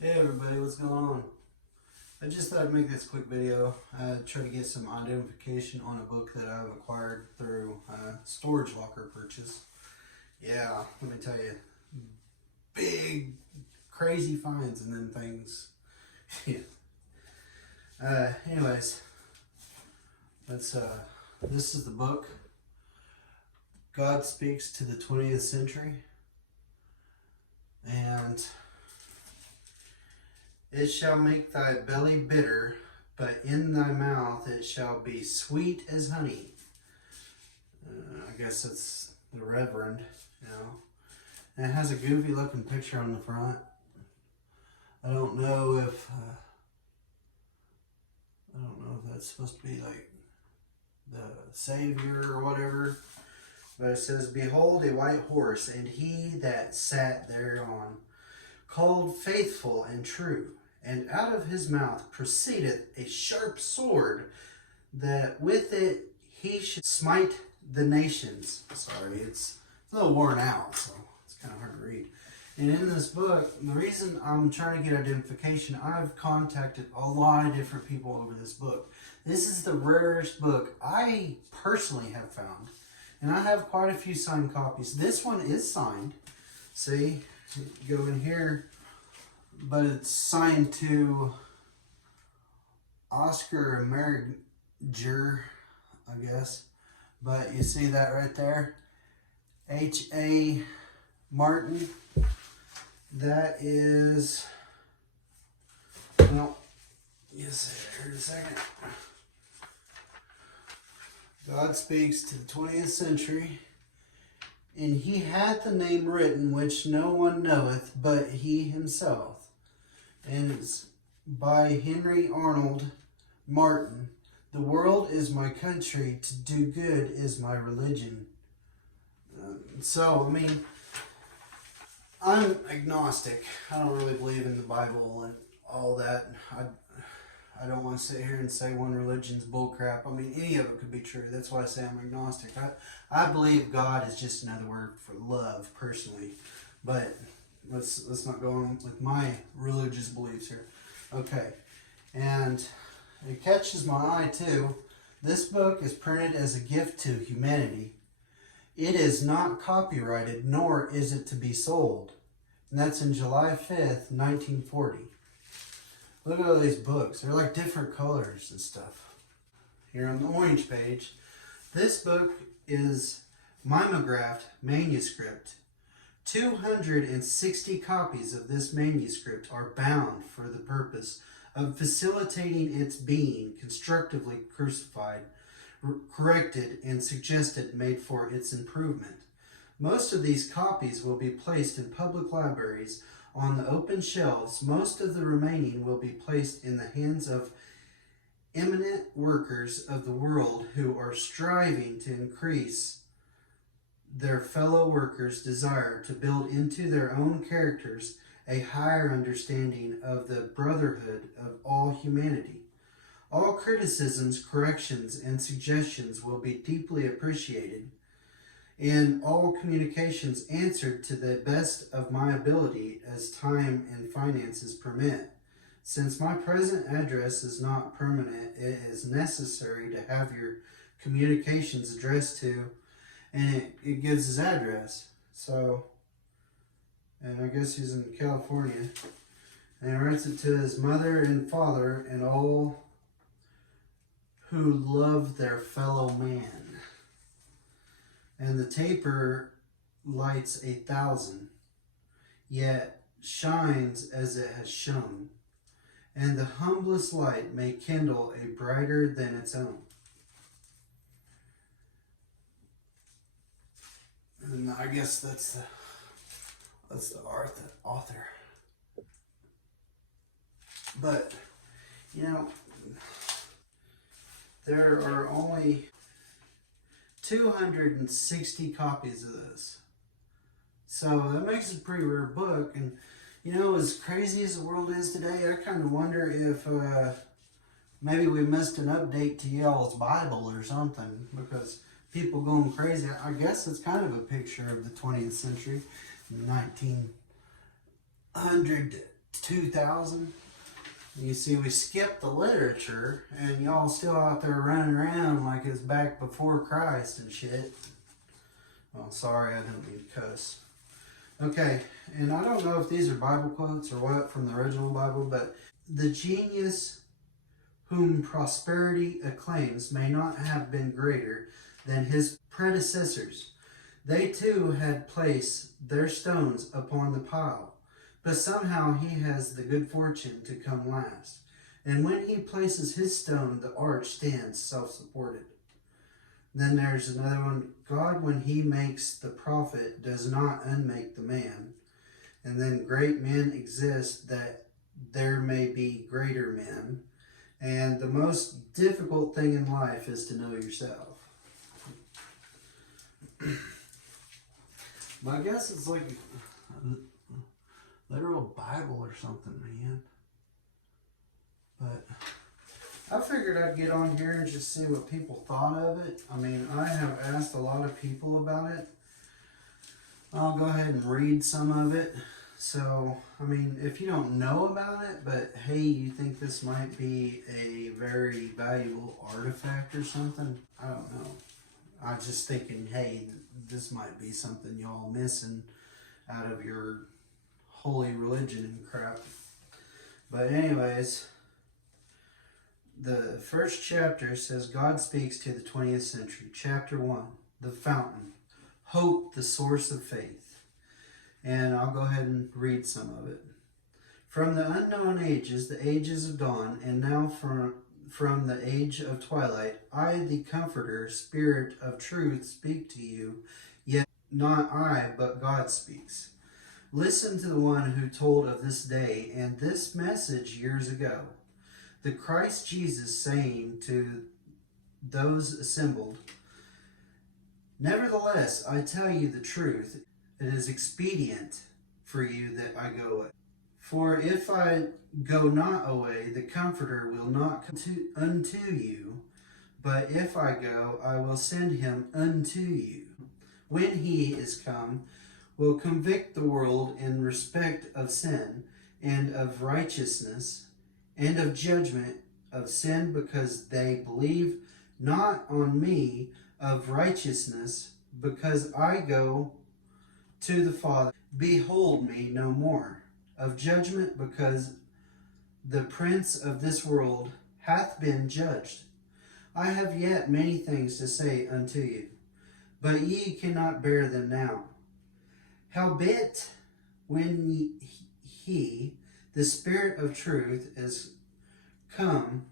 Hey everybody, what's going on? I just thought I'd make this quick video. Try to get some identification on a book that I've acquired through storage locker purchase. Yeah, let me tell you, big, crazy finds and then things. Anyways, let's. This is the book. God Speaks to the 20th Century, and it shall make thy belly bitter, but in thy mouth it shall be sweet as honey. I guess it's the Reverend, you know. And it has a goofy looking picture on the front. I don't know if that's supposed to be like the Savior or whatever. But it says, "Behold a white horse, and he that sat thereon, called Faithful and True. And out of his mouth proceedeth a sharp sword, that with it he should smite the nations." Sorry, it's a little worn out, so it's kind of hard to read. And in this book, the reason I'm trying to get identification, I've contacted a lot of different people over this book. This is the rarest book I personally have found. And I have quite a few signed copies. This one is signed. See, you go in here, but it's signed to Oscar Merger, I guess. But you see that right there? H.A. Martin. That is, well, yes, here in a second. God Speaks to the 20th Century. And he hath the name written which no one knoweth but he himself. And it's by Henry Arnold Martin. The world is my country, to do good is my religion. So, I mean, I'm agnostic. I don't really believe in the Bible and all that. I don't want to sit here and say one religion's bullcrap. I mean, any of it could be true. That's why I say I'm agnostic. I believe God is just another word for love, personally. But let's not go on with my religious beliefs here. Okay, and it catches my eye too. This book is printed as a gift to humanity. It is not copyrighted, nor is it to be sold. And that's in July 5th, 1940. Look at all these books. They're like different colors and stuff. Here on the orange page, this book is mimeographed manuscript. 260 copies of this manuscript are bound for the purpose of facilitating its being constructively crucified, corrected, and suggested made for its improvement. Most of these copies will be placed in public libraries on the open shelves. Most of the remaining will be placed in the hands of eminent workers of the world who are striving to increase their fellow workers' desire to build into their own characters a higher understanding of the brotherhood of all humanity. All criticisms, corrections, and suggestions will be deeply appreciated, and all communications answered to the best of my ability as time and finances permit. Since my present address is not permanent, it is necessary to have your communications addressed to, and it gives his address. So, and I guess he's in California. And he writes it to his mother and father and all who love their fellow man. And the taper lights 1,000, yet shines as it has shone, and the humblest light may kindle a brighter than its own. And I guess that's the author. But, you know, there are only 260 copies of this. So that makes it a pretty rare book. And, you know, as crazy as the world is today, I kind of wonder if maybe we missed an update to y'all's Bible or something, because people going crazy. I guess it's kind of a picture of the 20th century, 1900 2000. You see, we skipped the literature, and y'all still out there running around like it's back before Christ and shit. Oh, sorry, I didn't mean to cuss. Okay, and I don't know if these are Bible quotes or what from the original Bible, but the genius whom prosperity acclaims may not have been greater than his predecessors. They too had placed their stones upon the pile, but somehow he has the good fortune to come last. And when he places his stone, the arch stands self-supported. Then there's another one. God, when he makes the prophet, does not unmake the man. And then great men exist that there may be greater men. And the most difficult thing in life is to know yourself. But I guess it's like a literal Bible or something, man. But I figured I'd get on here and just see what people thought of it. I mean, I have asked a lot of people about it. I'll go ahead and read some of it. So, I mean, if you don't know about it, but hey, you think this might be a very valuable artifact or something, I don't know. I'm just thinking, hey, this might be something y'all missing out of your holy religion and crap. But anyways, the first chapter says God speaks to the 20th century. Chapter 1, the fountain, hope, the source of faith. And I'll go ahead and read some of it. From the unknown ages, the ages of dawn, and now from the age of twilight, I, the Comforter, Spirit of truth, speak to you, yet not I, but God speaks. Listen to the one who told of this day and this message years ago. The Christ Jesus saying to those assembled, nevertheless, I tell you the truth, it is expedient for you that I go away. For if I go not away, the Comforter will not come unto you, but if I go, I will send him unto you. When he is come, will convict the world in respect of sin, and of righteousness, and of judgment, of sin because they believe not on me, of righteousness because I go to the Father, behold me no more, of judgment because the prince of this world hath been judged. I have yet many things to say unto you, but ye cannot bear them now. Howbeit, when he, the Spirit of truth, is come,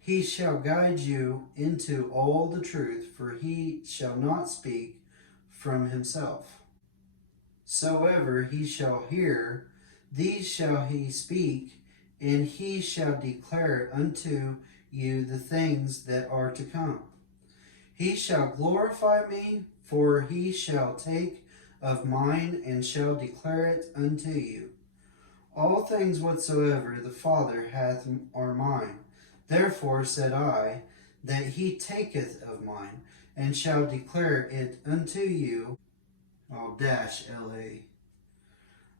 he shall guide you into all the truth, for he shall not speak from himself. Soever he shall hear, these shall he speak, and he shall declare unto you the things that are to come. He shall glorify me, for he shall take of mine, and shall declare it unto you. All things whatsoever the Father hath are mine. Therefore said I, that he taketh of mine, and shall declare it unto you. LA.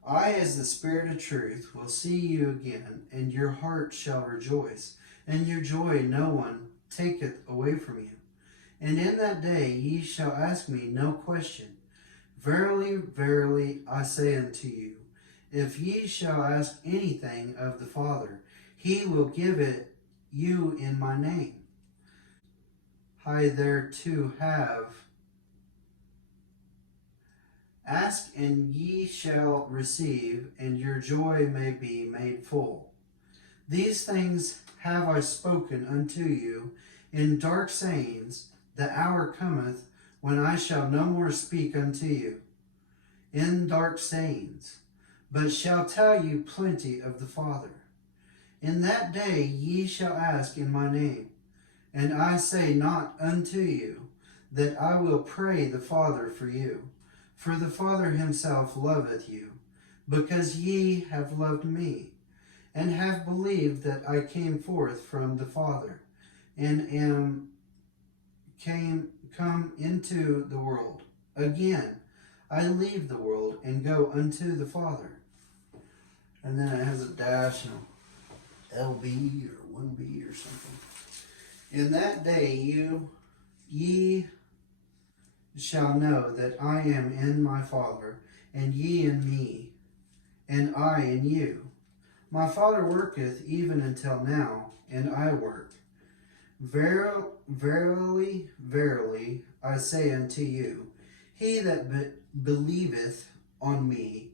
I, as the Spirit of truth, will see you again, and your heart shall rejoice, and your joy no one taketh away from you. And in that day ye shall ask me no question. Verily, verily, I say unto you, if ye shall ask anything of the Father, he will give it you in my name. I thereto have. Ask, and ye shall receive, and your joy may be made full. These things have I spoken unto you in dark sayings. The hour cometh when I shall no more speak unto you in dark sayings, but shall tell you plenty of the Father. In that day ye shall ask in my name, and I say not unto you that I will pray the Father for you. For the Father himself loveth you, because ye have loved me, and have believed that I came forth from the Father, and am come into the world. Again, I leave the world, and go unto the Father. and then it has a dash and a LB or 1B or something. In that day ye shall know that I am in my Father, and ye in me, and I in you. My Father worketh even until now, and I work. Verily, verily, I say unto you, he that believeth on me,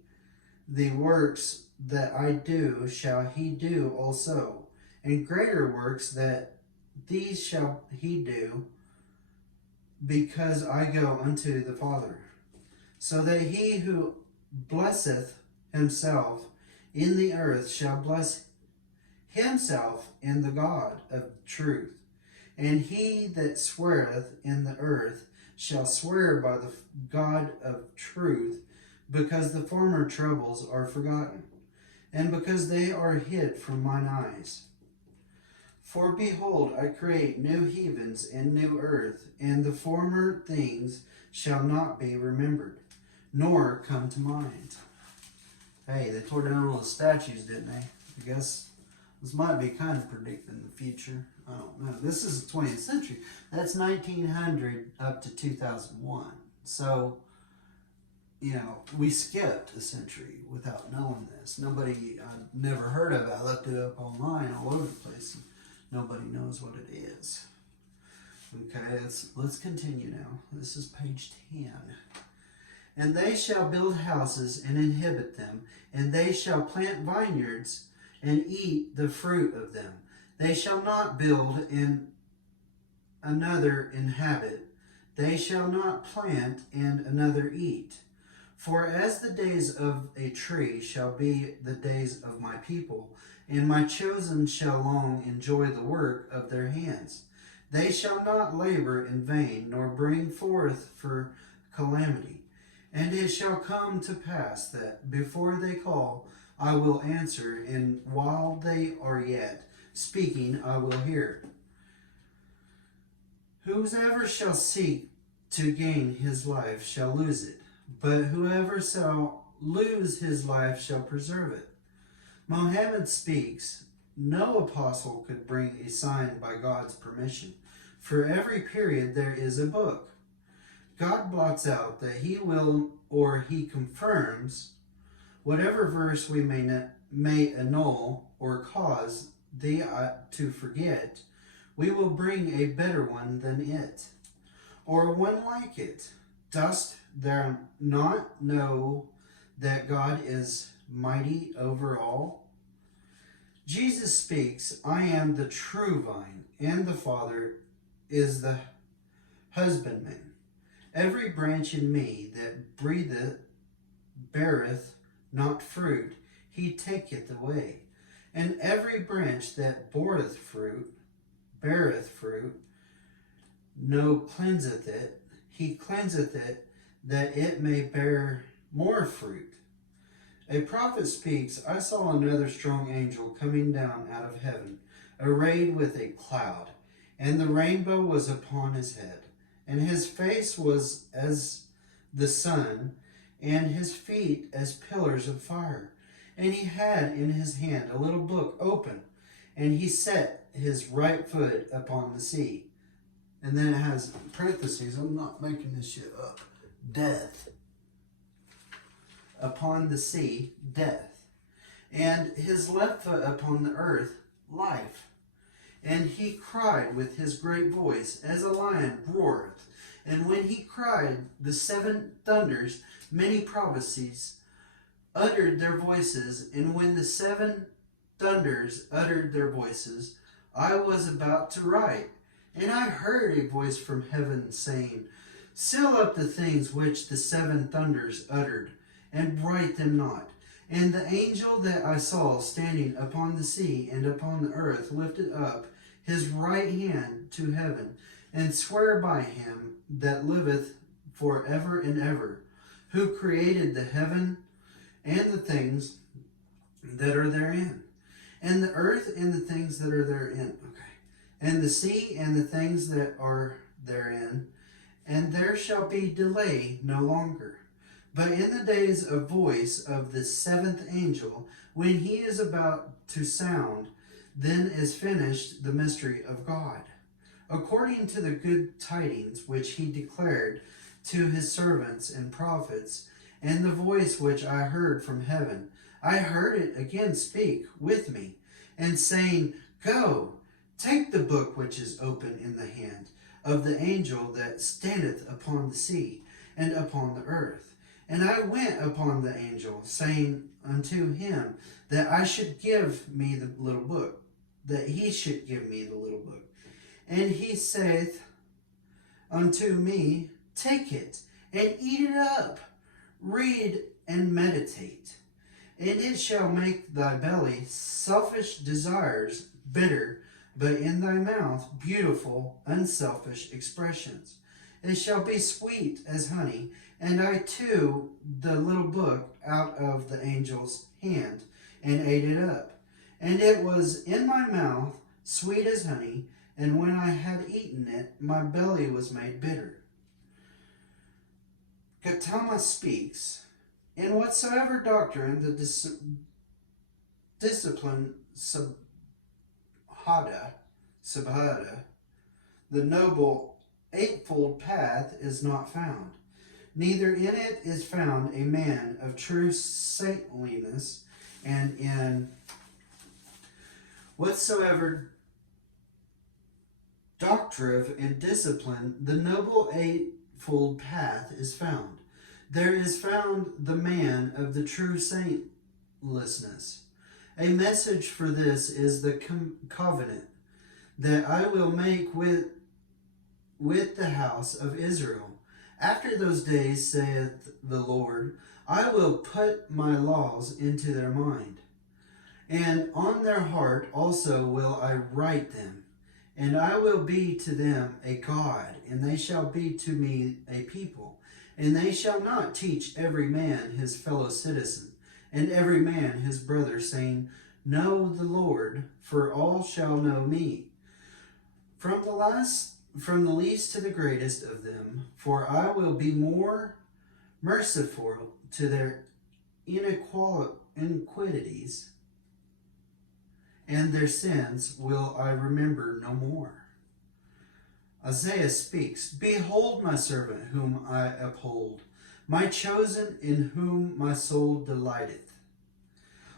the works that I do shall he do also, and greater works that these shall he do, because I go unto the Father. So that he who blesseth himself in the earth shall bless himself in the God of truth. And he that sweareth in the earth shall swear by the God of truth, because the former troubles are forgotten, and because they are hid from mine eyes. For behold, I create new heavens and new earth, and the former things shall not be remembered, nor come to mind. Hey, they tore down all the statues, didn't they? I guess this might be kind of predicting the future. I don't know. This is the 20th century. That's 1900 up to 2001. So, we skipped a century without knowing this. Nobody, I've never heard of it. I looked it up online all over the place. And nobody knows what it is. Okay, let's continue now. This is page 10. And they shall build houses and inhabit them, and they shall plant vineyards and eat the fruit of them. They shall not build and another inhabit. They shall not plant and another eat. For as the days of a tree shall be the days of my people, and my chosen shall long enjoy the work of their hands. They shall not labor in vain, nor bring forth for calamity. And it shall come to pass that before they call, I will answer, and while they are yet speaking, I will hear. Whosoever shall seek to gain his life shall lose it, but whoever shall lose his life shall preserve it. Mohammed speaks, no apostle could bring a sign by God's permission. For every period there is a book. God blots out that he will, or he confirms, whatever verse we may annul or cause thee to forget, we will bring a better one than it, or one like it. Dost thou not know that God is mighty over all? Jesus speaks, I am the true vine, and the Father is the husbandman. Every branch in me that beareth not fruit, he taketh away. And every branch that beareth fruit, no cleanseth it, he cleanseth it, that it may bear more fruit. A prophet speaks, I saw another strong angel coming down out of heaven, arrayed with a cloud, and the rainbow was upon his head. And his face was as the sun, and his feet as pillars of fire. And he had in his hand a little book open, and he set his right foot upon the sea. And then it has parentheses, I'm not making this shit up, death. Upon the sea, death. And his left foot upon the earth, life. And he cried with his great voice, as a lion roareth. And when he cried, the seven thunders, many prophecies, uttered their voices. And when the seven thunders uttered their voices, I was about to write. And I heard a voice from heaven saying, seal up the things which the seven thunders uttered, and write them not. And the angel that I saw standing upon the sea and upon the earth lifted up his right hand to heaven, and swear by him that liveth for ever and ever, who created the heaven and the things that are therein, and the earth and the things that are therein, and the sea and the things that are therein, and there shall be delay no longer. But in the days of voice of the seventh angel, When he is about to sound, then is finished the mystery of God, according to the good tidings which he declared to his servants and prophets, and the voice which I heard from heaven. I heard it again speak with me, and saying, Go, take the book which is open in the hand of the angel that standeth upon the sea and upon the earth. And I went upon the angel, saying unto him that I should give me the little book, that he should give me the little book. And he saith unto me, Take it, and eat it up, read and meditate. And it shall make thy belly selfish desires bitter, but in thy mouth beautiful, unselfish expressions. It shall be sweet as honey. And I took the little book out of the angel's hand, and ate it up. And it was in my mouth sweet as honey, and when I had eaten it, my belly was made bitter. Gautama speaks, In whatsoever doctrine the discipline Sabhata, the noble eightfold path is not found. Neither in it is found a man of true saintliness, and in whatsoever doctrine and discipline the noble eightfold path is found. There is found the man of the true saintlessness. A message for this is the covenant that I will make with the house of Israel. After those days, saith the Lord, I will put my laws into their mind, and on their heart also will I write them. And I will be to them a God, and they shall be to me a people. And they shall not teach every man his fellow citizen, and every man his brother, saying, Know the Lord, for all shall know me, from the least to the greatest of them, for I will be more merciful to their iniquities, and their sins will I remember no more. Isaiah speaks, Behold my servant whom I uphold, my chosen in whom my soul delighteth.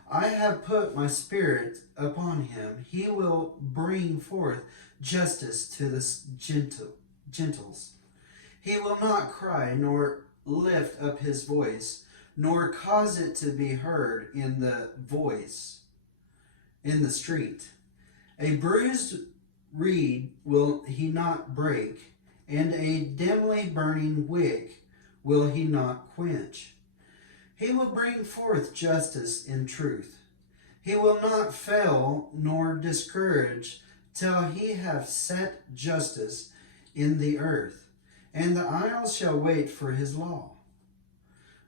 I have put my spirit upon him. He will bring forth justice to the gentles. He will not cry, nor lift up his voice, nor cause it to be heard in the street. A bruised reed will he not break, and a dimly burning wick will he not quench. He will bring forth justice in truth. He will not fail nor discourage till he have set justice in the earth, and the isles shall wait for his law.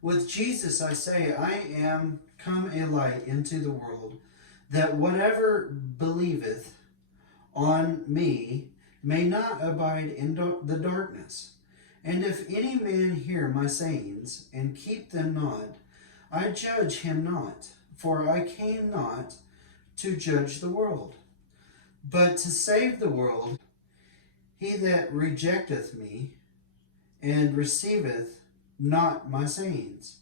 With Jesus I say, I am come a light into the world, that whatever believeth on me may not abide in the darkness. And if any man hear my sayings, and keep them not, I judge him not, for I came not to judge the world, but to save the world. He that rejecteth me, and receiveth not my sayings,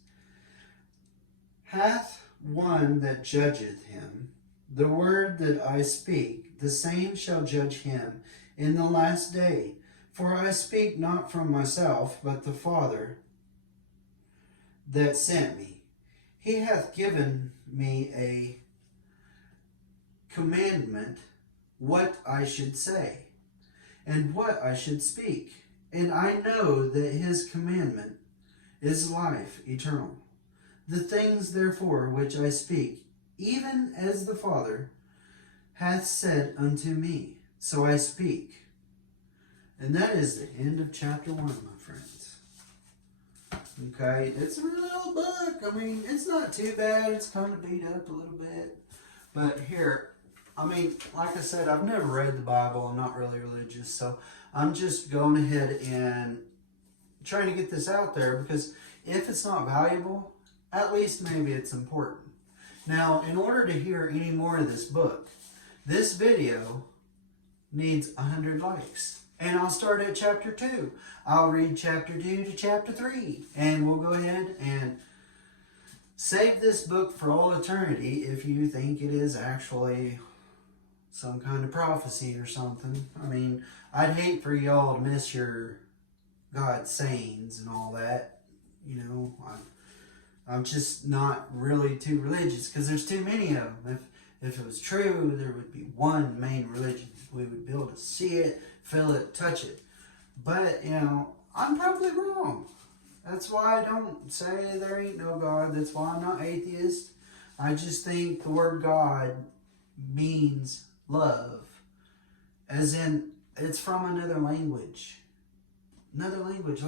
hath one that judgeth him. The word that I speak, the same shall judge him in the last day. For I speak not from myself, but the Father that sent me. He hath given me a commandment what I should say, and what I should speak. And I know that his commandment is life eternal. The things, therefore, which I speak, even as the Father hath said unto me, so I speak. And that is the end of chapter 1, my friends. Okay, it's a little book. I mean, it's not too bad. It's kind of beat up a little bit. But here, I mean, like I said, I've never read the Bible. I'm not really religious. So I'm just going ahead and trying to get this out there, because if it's not valuable, at least maybe it's important. Now, in order to hear any more of this book, this video needs 100 likes. And I'll start at chapter 2. I'll read chapter 2 to chapter 3. And we'll go ahead and save this book for all eternity if you think it is actually some kind of prophecy or something. I mean, I'd hate for y'all to miss your God's sayings and all that. You know, I'm just not really too religious because there's too many of them. If it was true, there would be one main religion. We would be able to see it, feel it, touch it. But, you know, I'm probably wrong. That's why I don't say there ain't no God. That's why I'm not atheist. I just think the word God means love. As in, it's from another language. Another language.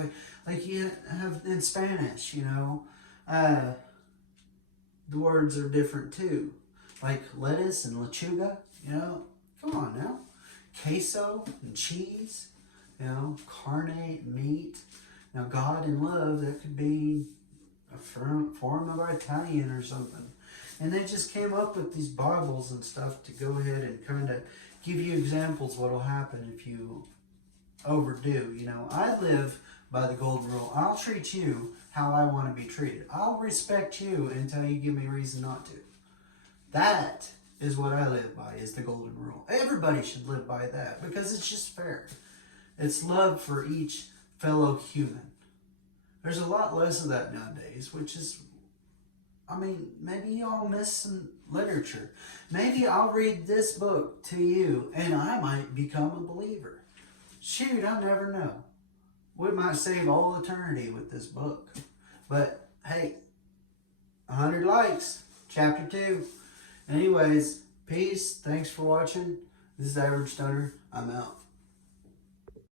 Like you have in Spanish, you know. The words are different too. Like lettuce and lechuga, you know. Come on now. Queso and cheese, you know. Carne, meat. Now, God and love, that could be a form of Italian or something. And they just came up with these Bibles and stuff to go ahead and kind of give you examples what will happen if you overdo. You know, I live by the golden rule. I'll treat you how I want to be treated. I'll respect you until you give me reason not to. That is what I live by, is the golden rule. Everybody should live by that because it's just fair. It's love for each fellow human. There's a lot less of that nowadays, which is, I mean, maybe y'all miss some literature. Maybe I'll read this book to you and I might become a believer. Shoot, I never know. We might save all eternity with this book. But hey, 100 likes, chapter 2. Anyways, peace. Thanks for watching. This is Average Stoner. I'm out.